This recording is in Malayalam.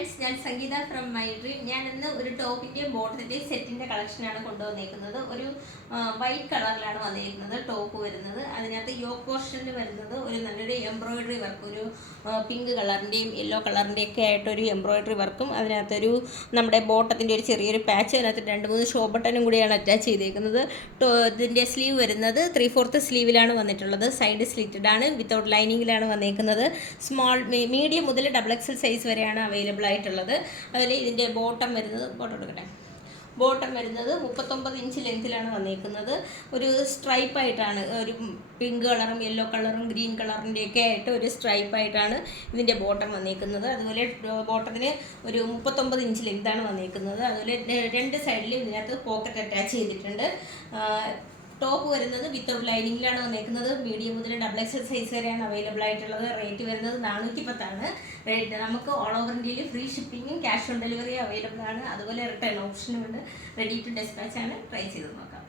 ഫ്രണ്ട്സ്, ഞാൻ സംഗീത ഫ്രം മൈ ഡ്രീം. ഞാൻ ഇന്ന് ഒരു ടോപ്പിൻ്റെയും ബോട്ടത്തിൻ്റെയും സെറ്റിൻ്റെ കളക്ഷനാണ് കൊണ്ടുവന്നേക്കുന്നത്. ഒരു വൈറ്റ് കളറിലാണ് വന്നിരിക്കുന്നത് ടോപ്പ് വരുന്നത്. അതിനകത്ത് യോക്ക് പോർഷനിൽ വരുന്നത് ഒരു നല്ലൊരു എംബ്രോയിഡറി വർക്ക്, ഒരു പിങ്ക് കളറിൻ്റെയും യെല്ലോ കളറിൻ്റെയൊക്കെ ആയിട്ടൊരു എംബ്രോയിഡറി വർക്കും, അതിനകത്തൊരു നമ്മുടെ ബോട്ടത്തിൻ്റെ ഒരു ചെറിയൊരു പാച്ച്, അതിനകത്ത് 2-3 ഷോ ബട്ടണും കൂടിയാണ് അറ്റാച്ച് ചെയ്തേക്കുന്നത്. ഇതിൻ്റെ സ്ലീവ് വരുന്നത് 3/4 സ്ലീവിലാണ് വന്നിട്ടുള്ളത്. സൈഡ് സ്ലിറ്റഡ് ആണ്, വിത്തൗട്ട് ലൈനിങ്ങിലാണ് വന്നേക്കുന്നത്. മീഡിയം മുതൽ XXL സൈസ് വരെയാണ് അവൈലബിൾ ആയിട്ടുള്ളത്. അതിൽ ഇതിൻ്റെ ബോട്ടം വരുന്നത്, ബോട്ടം വരുന്നത് 39 ഇഞ്ച് ലെങ്തിലാണ് വന്നേക്കുന്നത്. ഒരു സ്ട്രൈപ്പായിട്ടാണ്, ഒരു പിങ്ക് കളറും യെല്ലോ കളറും ഗ്രീൻ കളറിൻ്റെയൊക്കെ ആയിട്ട് ഒരു സ്ട്രൈപ്പായിട്ടാണ് ഇതിൻ്റെ ബോട്ടം വന്നേക്കുന്നത്. അതുപോലെ ബോട്ടത്തിന് ഒരു 39 ഇഞ്ച് ലെങ്താണ് വന്നേക്കുന്നത്. അതുപോലെ 2 സൈഡിലും ഇതിനകത്ത് പോക്കറ്റ് അറ്റാച്ച് ചെയ്തിട്ടുണ്ട്. ടോപ്പ് വരുന്നത് വിത്തൗട്ട് ലൈനിങ്ങിലാണ് വന്നേക്കുന്നത്. മീഡിയം മുതൽ XXL സൈസ് വരെയാണ് അവൈലബിൾ ആയിട്ടുള്ളത്. റേറ്റ് വരുന്നത് 410 ആണ്. നമുക്ക് ഓൾ ഓവർ ഇന്ത്യയിൽ ഫ്രീ ഷിപ്പിങ്ങും ക്യാഷ് ഓൺ ഡെലിവറി അവൈലബിൾ ആണ്. അതുപോലെ റിട്ടേൺ ഓപ്ഷനും ഉണ്ട്. റെഡി ടു ഡെസ്പാച്ച് ആണ്. ട്രൈ ചെയ്ത് നോക്കാം.